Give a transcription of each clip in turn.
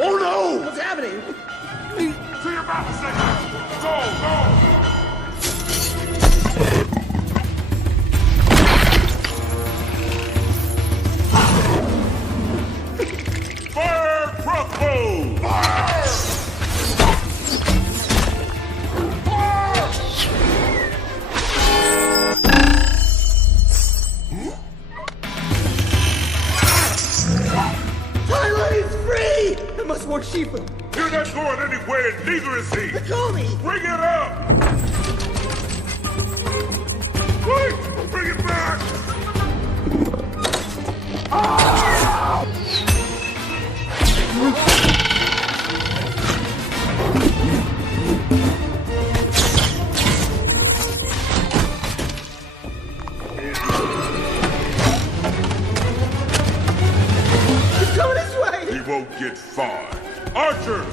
Oh no! What's happening? To your back, second! Go! Fire crossbow! Fire! Tyler is free! I must warn Shifu. You're not going anywhere, and neither is he! Call me! Bring it up! Wait! Bring it back! He's coming this way! He won't get far. Archers!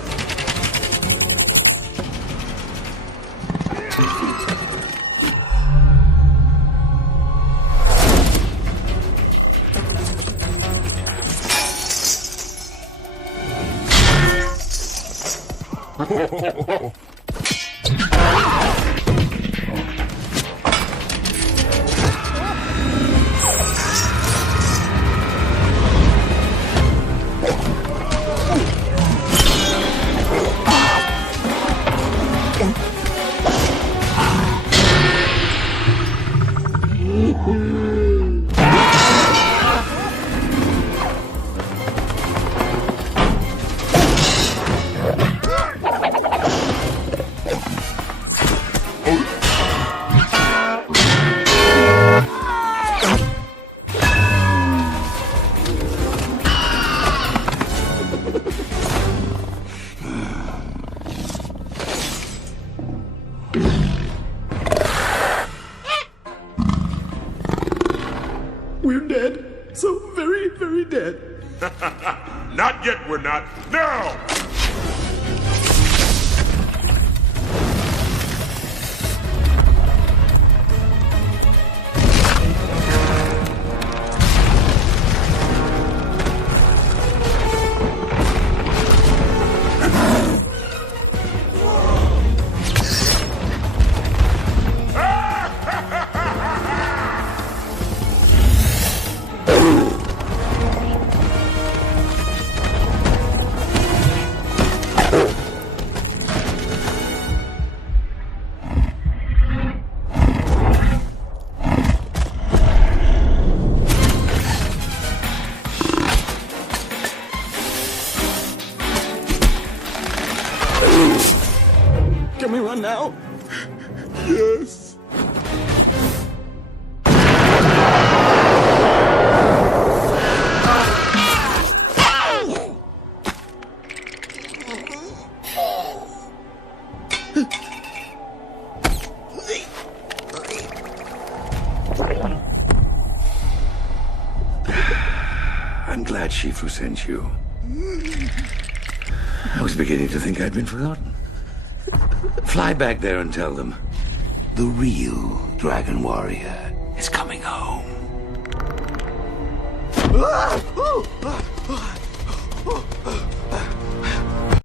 We're dead. So very, very dead. Not yet, we're not. Now! Can we run now? Yes. I'm glad Shifu sent you. I was beginning to think I'd been forgotten. Fly back there and tell them the real Dragon Warrior is coming home. Ah! Oh! Ah!